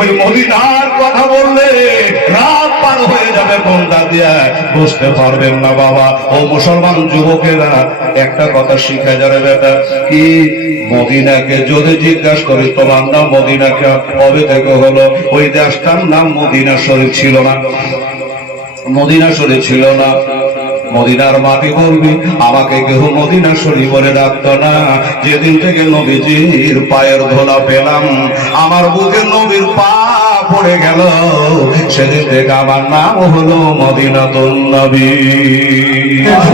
ওই মদিনার কথা বললে রাত পার হয়ে যাবে কোনটা দিয়ে বুঝতে পারবেন না বাবা। ও মুসলমান যুবকেরা, একটা কথা শিখে যাবে বেটা, কি মদিনাকে যদি জিজ্ঞাসা করি তোমার নাম মদিনাকে কবে থেকে হলো, ওই দেশটার নাম মদিনা শরীফ ছিল না, মদিনা শরীফ ছিল না। মদিনার মাটি বলবি আমাকে কেউ মদিনা শরীফ বলে ডাকতো না। যেদিন থেকে নবীজির পায়ের ধোলা পেলাম, আমার বুকে নবীর পা পড়ে গেল, সেদিন থেকে আমার নাম হলো মদিনাতুন নবী।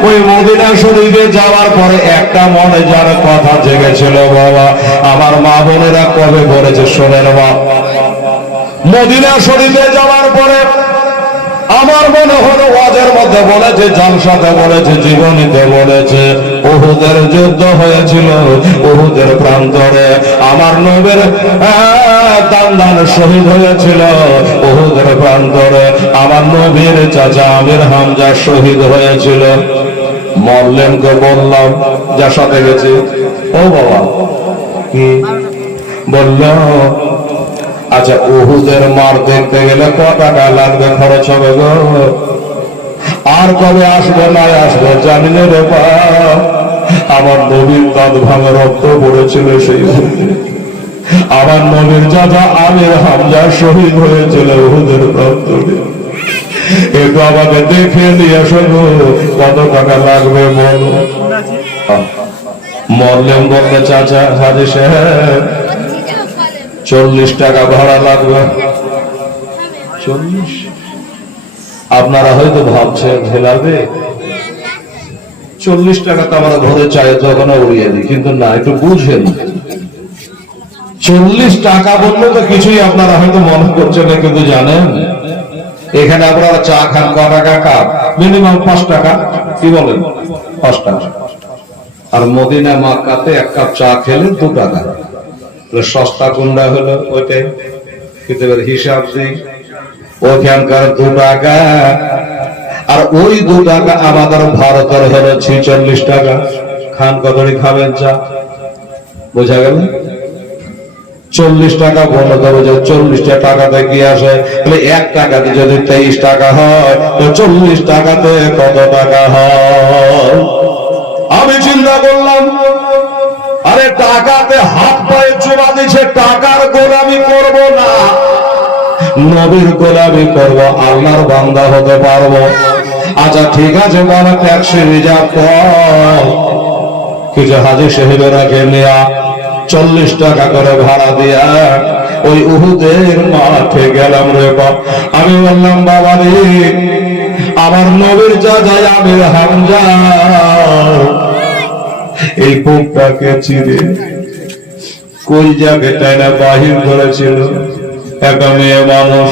ওই মদিনা শরীফে যাওয়ার পরে একটা মনে যার কথা জেগেছিল বাবা, আমার মা বোনেরা কবে বলেছে শোনেন বাবা, মদিনা শরীফে যাওয়ার পরে আমার মনে হলো ওয়াজের মধ্যে বলেছে, জলসাতে বলেছে, জীবনীতে বলেছে, উহুদের যুদ্ধ হয়েছিল, উহুদের প্রান্তরে আমার নবীর দান শহীদ হয়েছিল, উহুদের প্রান্তরে আমার নবীর চাচা আমির হামজা শহীদ হয়েছিল। মরলেনকে বললাম যার সাথে গেছে, ও বাবা কি বলল, আচ্ছা উহুদের মার দেখতে গেলে কত টাকা লাগবে, খরচ হবে গো, আর কবে আসবে না আসবে জানি না রে বাপ, আমার নবীর দাঁত ভাঙা রক্ত পড়েছিল সেই আমার নবীর চাচা আমির হামজা শহীদ হয়েছিল উহুদের প্রান্তরে, একটু আমাকে দেখে নিয়ে আসো, কত টাকা লাগবে বলো। মরলেন বললে চাচা হাজি সাহেব 40 টাকা ভাড়া লাগবে। 40? আপনারা হয়তো ভাবছেন হেলাবে 40 টাকা তো আমরা ধরে চাই তখন উড়িয়ে দিই, কিন্তু না, একটু বুঝেন 40 টাকা বললে তো কিছুই আপনারা হয়তো মনে করছেন না, কিন্তু জানেন এখানে আপনারা চা খান ক টাকা কাপ, মিনিমাম 5 টাকা, কি বলেন 5 টাকা, আর মদিনা মক্কাতে এক কাপ চা খেলে 2 টাকা, সস্তা কোনটা হলো ওইটাই, কিন্তু হিসাব দিই ওখানকার 2 টাকা, আর ওই 2 টাকা আমাদের ভারতের হলো 46 টাকা। খান কতটি খাবেন চা, বোঝা গেল? 40 টাকা বলতে হবে যে 40 টাকাতে কি আসে, তাহলে 1 টাকাতে যদি 23 টাকা হয় তো 40 টাকাতে কত টাকা হয়? আমি চিন্তা করলাম, আরে টাকাতে হাত পায়ে চোরা দিচ্ছে, টাকার গোলামি করব না, নবীর গোলামি করব, আল্লাহর বান্দা হতে পারবো। আচ্ছা ঠিক আছে বাবা, ট্যাক্সি রিজার্ভ কর, কিছু হাজি সাহেবেরাকে নেয়া 40 টাকা করে ভাড়া দিয়া ওই উহুদের মাঠে গেলাম রে বাপ। আমি বললাম বাবা রে, আমার নবীর চাচা আমির হামজা এই বুকটাকে চিরে কই যাবে তাই না বাহির করেছিল একটা মেয়ে মানুষ।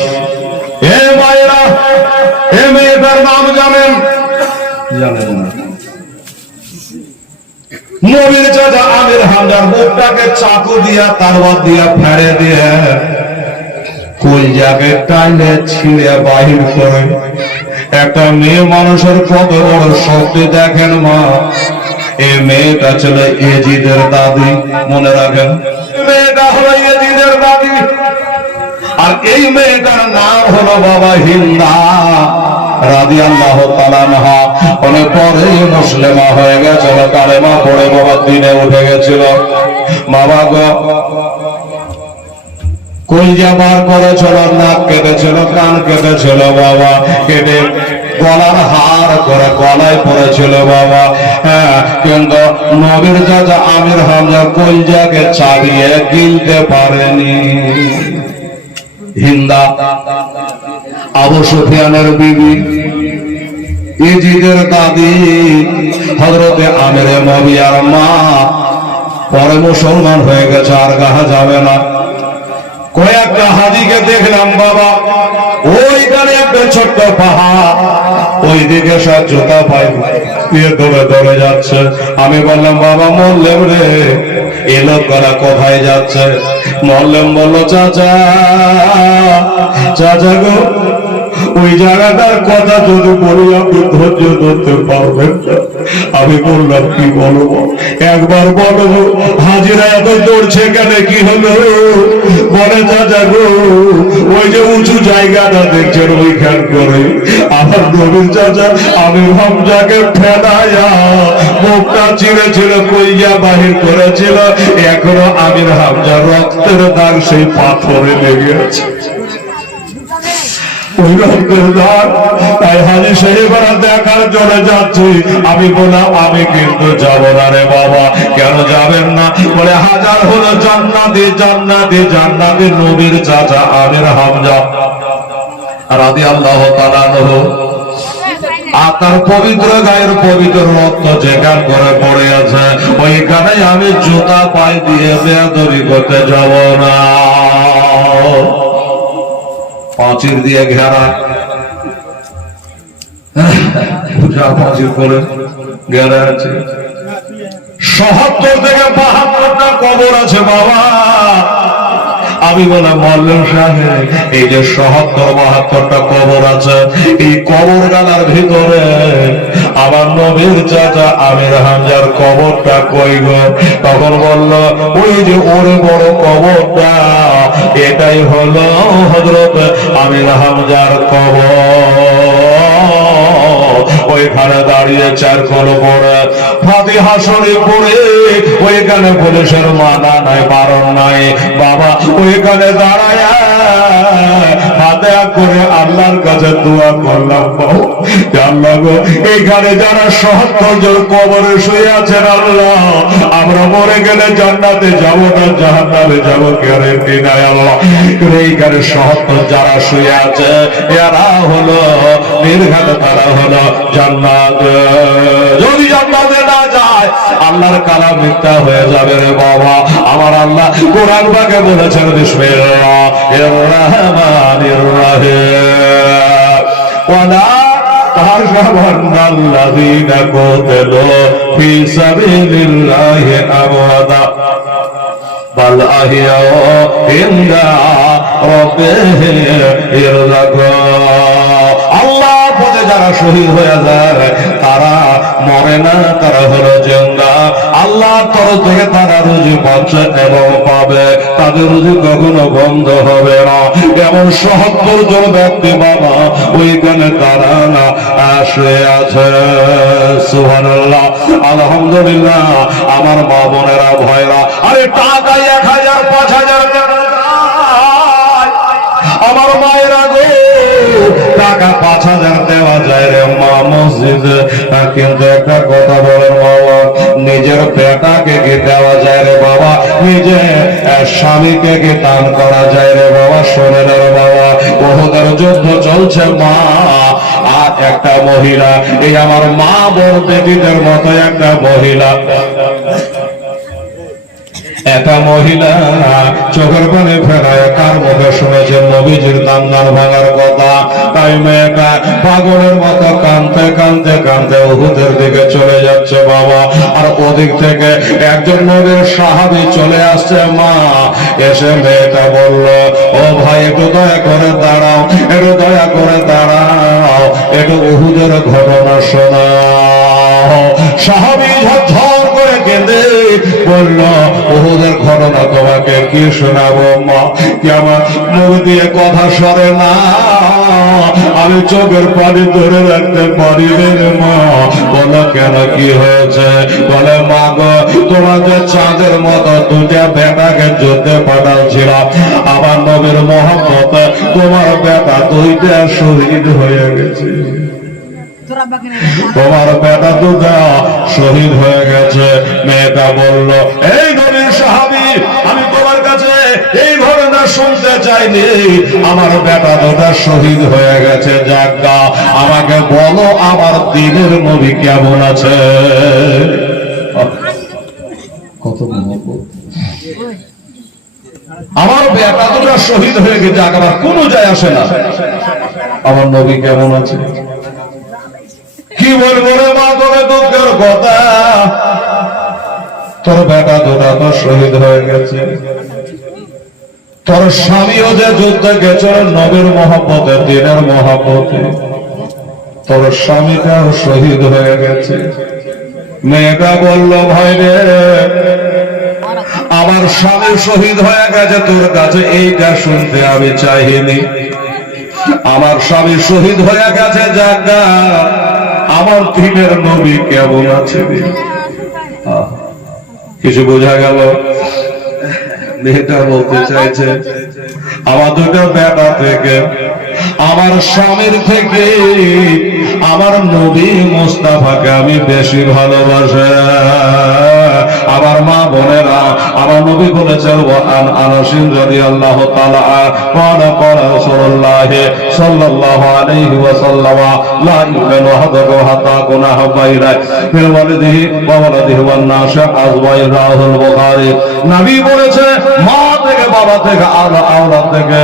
হে মায়েরা, হে মেয়েটার নাম জানেন? জানেন না? নবীর চাচা আমির হামজার বুকটাকে চাকু দিয়া তারওয়ার দিয়া ফেড়ে দিয়ে কই যাবে টাইনে ছিঁড়ে বাহির করে একটা মেয়ে মানুষের কত বড় শক্তি দেখেন মা। এই মেয়েটা ছিল ইয়াজিদের দাদি, মনে রাখেন, মেয়েটা হলো ইয়াজিদের দাদি, আর এই মেয়েটার নাম হলো বাবা হিন্দা রাদিয়াল্লাহু তাআলা আনহা। অনেক পরে মুসলিমা হয়ে গেছিল, কালেমা পড়ে বাবা দিনে উঠে গেছিল। বাবা গো কলজা বার করেছিল, নাক কেটেছিল, কান কেটেছিল বাবা, কেটে গলার হার করে গলায় পড়েছিল বাবা। হ্যাঁ, কিন্তু নবীর চাচা আমির হামজা কলজাকে চাবিয়ে গিলতে পারেনি। হিন্দা আবু সুফিয়ানের বিবি, ইয়াজিদের দাদি, হযরতে আমির মুআবিয়ার মা, পরে মুসলমান হয়ে গেছে, আর গাহা যাবে না। কয়েকটা হাজিকে দেখলাম বাবা, ওইখানে একটা ছোট্ট পাহাড়, ওই দিকে সব জুতা পাই দৌড়ে দৌড়ে যাচ্ছে। আমি বললাম বাবা মরলেম রে, এ লোকরা কোথায় যাচ্ছে? মরলেম বললো চাচা, চাচা গো ওই জায়গাটার কথা যদি বলি আপনি ধৈর্য ধরতে পারবেন না। আমি বললাম কি বলবো, একবার বলবো হাজিরা এত দৌড়ছে কেন, কি হলো? বলে চাচা গো, ওই যে উঁচু জায়গাটা দেখছেন ওইখান করে আমার নবীর চাচা আমির হামজাকে ফেলাইয়া মুখটা চিরে চিরে কইয়া বাহির করেছিল। এখনো আমির হামজা রক্তের দাগ সেই পাথরে লেগে আছে, ওই রক্তের দাগ। তাই হাজি সাহেবরা দেখার জন্য যাচ্ছি। আমি বললাম আমি কিন্তু যাব না রে বাবা। কেন যাবেন না? বলে হাজার হলো জান্নাতি জান্নাতি জান্নাতি নবীর চাচা আমির হামজা রাদিয়াল্লাহু তাআলা আনহু, আর তার পবিত্র গায়ের পবিত্র রক্ত যেখান করে পড়ে আছে ওইখানে আমি জুতা পায়ে দিয়ে বেয়াদবি করতে যাব না। পাঁচির দিয়ে ঘেরা, পাঁচির করে ঘেরা আছে, ৭০ থেকে ৭২টা কবর আছে বাবা। আমি বললাম মল্লেন সাহেব, এই যে ৭০-৭২টা কবর আছে, এই কবর গালার ভিতরে আমার নবীর চাচা আমির হামজার কবরটা কই গো? তখন বলল ওই যে ওরে বড় কবরটা, এটাই হলো হযরত আমির হামজার কবর। ওইখানে দাঁড়িয়ে ৪ কল পড়ে ফাতিহা শরীফ পড়ে, ওইখানে পুলিশের মানা নাই বারণ নাই বাবা। ওইখানে দাঁড়ায় ফাতিহা করে আল্লাহর কাছে দোয়া করলাম, আল্লাহ গো এইখানে যারা ৭০ জন কবরে শুয়ে আছেন আল্লাহ, আমরা মরে গেলে জান্নাতে যাব না জাহান্নামে যাব গ্যারান্টি নাই আল্লাহ। এইখানে ৭০ যারা শুয়ে আছে এরা হলো নির্ঘাত, তারা হলো জান্নাত। যদি জান্নাতে না যায় আল্লাহর কালাম মিথ্যা হয়ে যাবে রে বাবা। আমার আল্লাহ কোরআন পাকে বলেছেন বিসমিল্লাহির রহমানির রহিম, ওয়ালা তাহসাবান্নাল্লাযীনা কুতিলু ফী সাবিলিল্লাহি আমওয়াতা বাল আহইয়াউ ইনদা রাব্বিহিম ইরযাকুন। আল্লাহ পথে যারা শহীদ হয়ে যায় তারা মরে না, তারা হলো জিন্দা। আল্লাহ তরফ থেকে তারা রুজি পাচ্ছে এবং পাবে, তাদের রুজি কখনো বন্ধ হবে না। এমন ৭০ জন ব্যক্তি বাবা ওইখানে তারা না আসে আছে। সুবহানাল্লাহ, আলহামদুলিল্লাহ। আমার মা বোনেরা ভাইরা, আরে টাকা ১,০০০ ৫,০০০ আমার মায়েরা গো, টাকা ৫,০০০ দেওয়া যায় রে মা মসজিদে, কিন্তু একটা কথা বলেন বাবা, নিজের বেটাকে কি দেওয়া যায় রে বাবা? নিজে স্বামীকে কি দান করা যায় রে বাবা? শোনেন রে বাবা, উহুদের যুদ্ধ চলছে মা আর একটা মহিলা, এই আমার মা বড় বেটিদের মতো একটা মহিলা, একটা মহিলা চোখের পানি ফেরায় কার মুখে শুনেছে নবীজির দান্দার ভাঙার কথা। তাই মেয়েটা পাগলের মতো কাঁদতে কাঁদতে কাঁদতে উহুদের দিকে চলে যাচ্ছে বাবা। আর ওদিক থেকে একজন নবীর সাহাবী চলে আসছে মা। এসে মেয়েটা বলল, ও ভাই একটু দয়া করে দাঁড়াও, একটু দয়া করে দাঁড়াও, একটু উহুদের ঘটনা শোনাও। সাহাবী ঝরঝর করে কেঁদে বলল, উহুদের ঘটনা তোমাকে কি শোনাবো মা? কি আমার মুখ দিয়ে কথা সরে না, আমি চোখের পানি ধরে রাখতে পারি রে মা। বলো কেন, কি হয়েছে? বলে মা গো, তোমাকে চাঁদের মতো দুটা বেটাকে যুদ্ধে পাঠাচ্ছিলাম, আমার নবীর মহব্বতে তোমার বেটা দুইটা শহীদ হয়ে গেছে, তোমার বেটা দুটা শহীদ হয়ে গেছে। মেয়েটা বলল, এই নবীর সাহাবী, আমি তোমার কাছে এই ঘটনা শুনতে চাইনি, আমার বেটা দুটা শহীদ হয়ে গেছে, যাজ্ঞা আমাকে বলো আমার দিনের নবী কেমন আছে? কত আমার বেটা দুটা শহীদ হয়ে গেছে, আমার কোনো যায় আসে না, আমার নবী কেমন আছে? কি বলবো রে মা তোকে দুঃখের কথা, তোর বেটা দুটা তো শহীদ হয়ে গেছে। তোর স্বামীও যে যুদ্ধে গেছে নবীর মহব্বতে, দিনের মহব্বতে, তোর স্বামীটাও শহীদ হয়ে গেছে। মেয়েটা বলল, ভাই রে, আমার স্বামী শহীদ হয়ে গেছে, তোর কাছে এইটা শুনতে আমি চাইনি। আমার স্বামী শহীদ হয়ে গেছে, জায়গা আমার দিনের নবী কেমন আছে? কিছু বোঝা গেল? মেয়েটা বলতে চাইছে, আমার দুটো বেটা থেকে, আমার স্বামীর থেকে আমার নবী মুস্তাফাকে আমি বেশি ভালোবাসি। আমার মা বোনেরা, আমার নবী বলেছেন, ওয়ান আনাসিন রাদিয়াল্লাহু তাআলা ক্বালা ক্বালা রাসূলুল্লাহ সাল্লাল্লাহু আলাইহি ওয়াসাল্লাম লা ইউমিনু আহাদুকুম হাত্তা কুনা হাব্বাইরা ফিল ওয়ালিদিহি ওয়া ওয়ালাদিহি ওয়ান নাস আযওয়াইরাহুল বুখারী। নবী বলেছে, মা থেকে, বাবা থেকে, আওলাদ থেকে,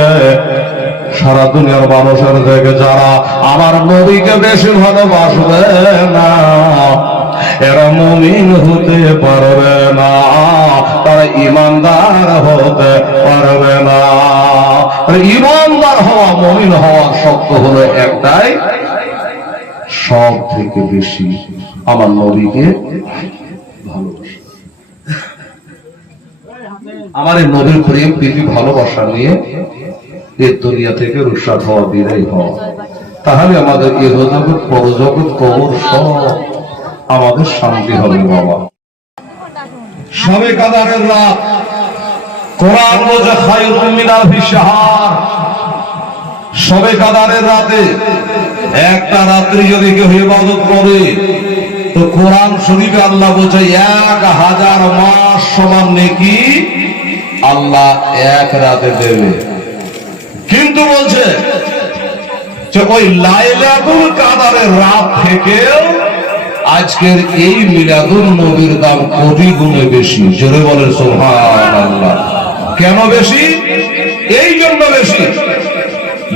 সারা দুনিয়ার মানুষের থেকে যারা আমার নবীকে বেশি ভালোবাসবে না, এরা মুমিন হতে পারবে না, তারা ঈমানদার হতে পারবে না। ঈমানদার হওয়া, মুমিন হওয়ার শর্ত হলো একটাই, সব থেকে বেশি আমার নবীকে ভালোবাসা। আমার এই নবীর প্রেম প্রীতি ভালোবাসা নিয়ে এই দুনিয়া থেকে রুশাদ হওয়া, বিদায় হওয়া, তাহলে আমাদের এই জগৎ, পরজগৎ, কবর সব আমাদের শান্তি হবে। বাবা, শবে কদরের রাত, কোরআন বলে খায়রুম মিন আলফি শাহর। শবে কদরের রাতে একটা রাত্রি যদি কেউ ইবাদত করে, তো কোরআন শরীফে আল্লাহ বলছে 1000 মাস সমান নেকি আল্লাহ এক রাতে দেবে। কিন্তু বলছে যে ওই লাইলাতুল কদরের রাত থেকে আজকের এই মিলাদুন নবীর দাম কোটি গুণে বেশি। জোরে বলেন সুবহানাল্লাহ। কেন বেশি? এই জন্য বেশি,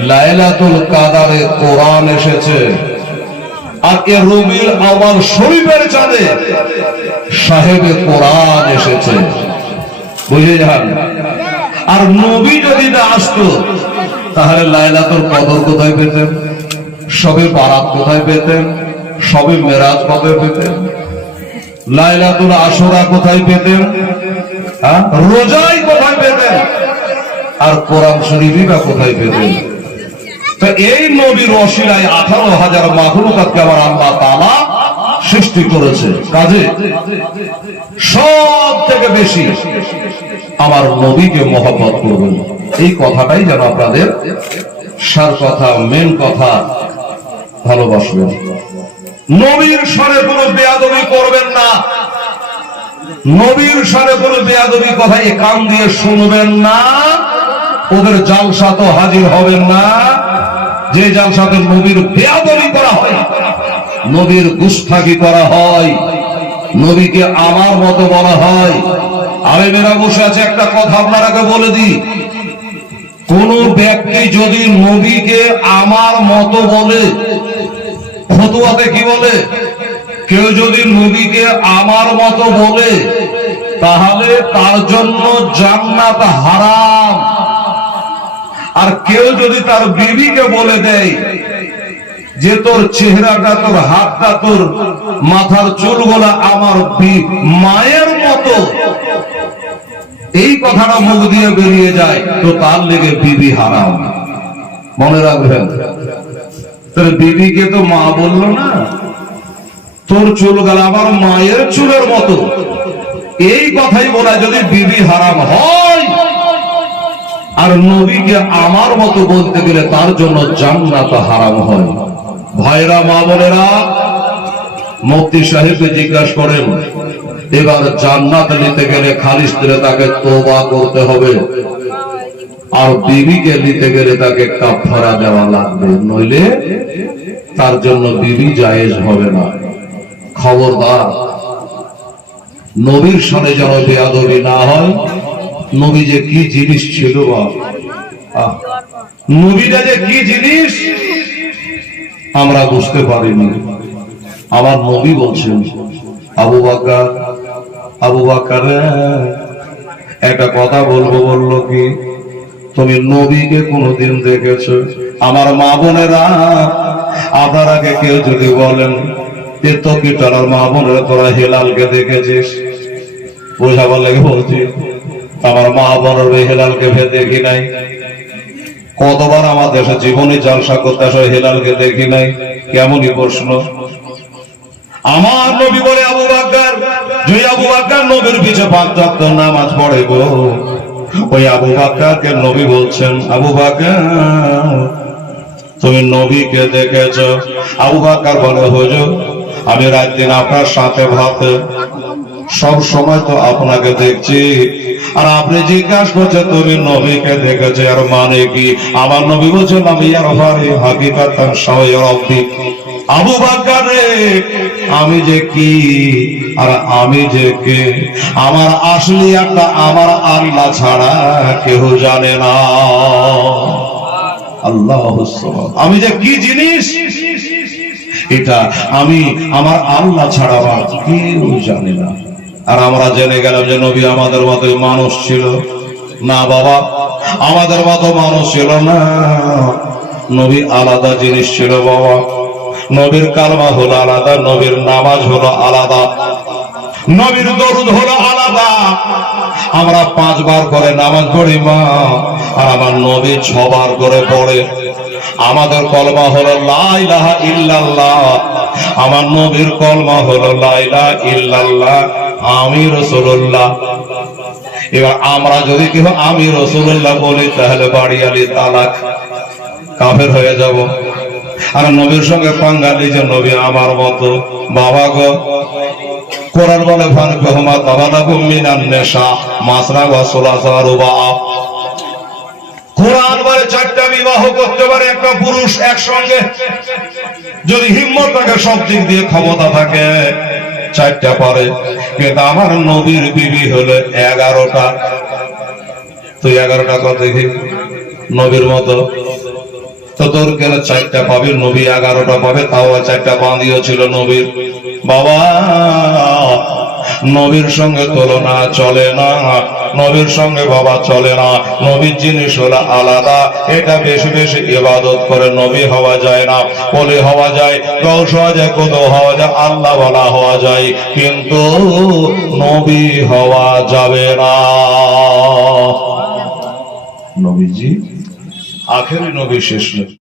লাইলাতুল কদরে কোরআন এসেছে, আর এ রবিউল আউয়াল শরীফের চাঁদে সাহেবে কোরআন এসেছে। বুঝে যান। আর নবী যদি না আসতো, তাহলে লাইলাতুল কদর কোথায় পেতেন? শবে বারাত কোথায় পেতেন? শবে মেরাজ কোথায় পেতেন? লাইলাতুল আশুরা কোথায় পেতেন? রোজাই কোথায় পেতেন? আর কোরআন শরীফই বা কোথায় পেতেন? তো এই নবীর ওসিলায় 18,000 মাখলুকাতকে আবার আল্লাহ তাআলা সৃষ্টি করেছে। কাজে সব থেকে বেশি আমার নবীকে মহব্বত করবেন। এই কথাটাই যেন আপনাদের সার কথা, মেন কথা, ভালোবাসবেন। নবীর সাথে কোনো বেয়াদবি করবেন না, নবীর সাথে কোনো বেয়াদবি কথা এ কান দিয়ে শুনবেন না, ওদের জালসাতে হাজির হবেন না। যে জালসাতে নবীর বেয়াদবি করা হয়, নবীর গুস্তাখি করা হয়, নবীকে আমার মতো বলা হয়। আলেমেরা বসে আছে, একটা কথা আপনারাকে বলে দিই, কোন ব্যক্তি যদি নবীকে আমার মতো বলে, ফতোয়াতে কি বলে, কেউ যদি নবীকে আমার মতো বলে, তাহলে তার জন্য জান্নাত হারাম। আর কেউ যদি তার বিবিকে বলে দেয় যে তোর চেহারাটা, তোর হাতটা, তোর মাথার চুলগুলা আমার মায়ের মতো, এই কথাটা মুখ দিয়ে বেরিয়ে যায়, তো তার লেগে বিবি হারাম। মনে রাখবেন, তোর বিবিকে তো মা বললো না, তোর চুলগুলা আমার মায়ের চুলের মতো, এই কথাই বলা যদি বিবি হারাম হয়। আর নবীকে আমার মতো বলতে গেলে তার জন্য জান্নাত হারাম হয়। ভাইরা, মা বোনেরা, মুফতি সাহেবকে জিজ্ঞাসা করেন, এবার জান্নাত নিতে গেলে খালিস দিলে তাকে তওবা করতে হবে, আর বিবিকে নিতে গেলে তাকে কাফারা দেওয়া লাগবে, নইলে তার জন্য বিবি জায়েজ হবে না। খবরদার, নবীর সাথে যেন বেয়াদবি না হয়। নবী যে কি জিনিস ছিল, নবীটা যে কি জিনিস আমরা বুঝতে পারিনি। আমার নবী বলছেন, আবু বকর একটা কথা বলবো, বললো কি, তুমি নবীকে কোনদিন দেখেছো? আমার মা বোনেরা, আপনার আগে কেউ যদি বলেন তো কি টানার মা বোনেরা তোরা হেলালকে দেখেছিস, বোঝাবার লাগে বলছি আমার মা বোনের হেলালকে দেখি নাই। কতবার আমার দেশে জীবনী জালসা করতে আসে, হেলালকে দেখি নাই, কেমনই প্রশ্ন। আমার নবী বলে আবু বকর, যে আবু বকর নবীর পিছে 5 ওয়াক্ত নামাজ পড়ে গো, ওই আবু বকরকে নবী বলছেন, আবু বকর তুমি নবীকে দেখেছ? আবু বকর বলে হুজুর আমি রাত দিন আপনার সাথে ভাতে সব সময় তো আপনাকে দেখছি, আর আপনি জিজ্ঞাসা করছেন তুমি নবীকে দেখেছো, আর মানে কি? আমার নবী বলছেন আমি আর ভারি হাকিকাতান সাওয়ারব্বি। আবু বকর রে আমি যে কি আর আমি যে কে, আমার আসলি একটা আমার আল্লাহ ছাড়া কেউ জানে না। আল্লাহুস সামাদ, আমি যে কি জিনিস এটা আমি আমার আল্লাহ ছাড়া কেউ জানে না। আর আমরা জেনে গেলাম যে নবী আমাদের মতো মানুষ ছিল না। বাবা আমাদের মতো মানুষ ছিল না, নবী আলাদা জিনিস ছিল বাবা। নবীর কালমা হলো আলাদা, নবীর নামাজ হলো আলাদা, নবীর দরুদ হলো আলাদা। আমরা 5 বার করে নামাজ পড়ি মা, আর আমার নবী 6 বার করে পড়ে। আমাদের কলমা হলো লা ইলাহা ইল্লাল্লাহ, আমার নবীর কলমা হলো লা ইলাহা ইল্লাল্লাহ আমি রাসূলুল্লাহ। এবার আমরা যদি কেউ আমি রাসূলুল্লাহ বলি তাহলে বাড়ি আলি তালাক, কাফের হয়ে যাব। আর নবীর সঙ্গে পাঙ্গা নিয়ে নবী আমার মতো। বাবা গো কোরআন বলে ফানকুহুমা তাবালাকুম মিনান নিসা মাসরা ওয়া সুলাসা রুবা। কোরআন বলে 4টা বিবাহ করতে পারে একটা পুরুষ একসঙ্গে, যদি হিম্মত থাকে, সব দিক দিয়ে ক্ষমতা থাকে, 4টা পারে। কিন্তু আমার নবীর বিবি হলো 11টা। তুই 11টা কর দেখি নবীর মতো। তো তোর কেন 4টা পাবে, নবী 11টা পাবে, তাও 4টা বাঁধিও ছিল নবীর। বাবা নবীর সঙ্গে তুলনা চলে না, নবীর সঙ্গে বাবা চলে না। নবীর জিনিস হলো আলাদা, এটা বেশি বেশি ইবাদত করে নবী হওয়া যায় না। বলে হওয়া যায়, গৌস হওয়া যায়, কত হওয়া যায়, আল্লাহ বলা হওয়া যায়, কিন্তু নবী হওয়া যাবে না। নবীজি আখেরি নবী, শেষ নবী।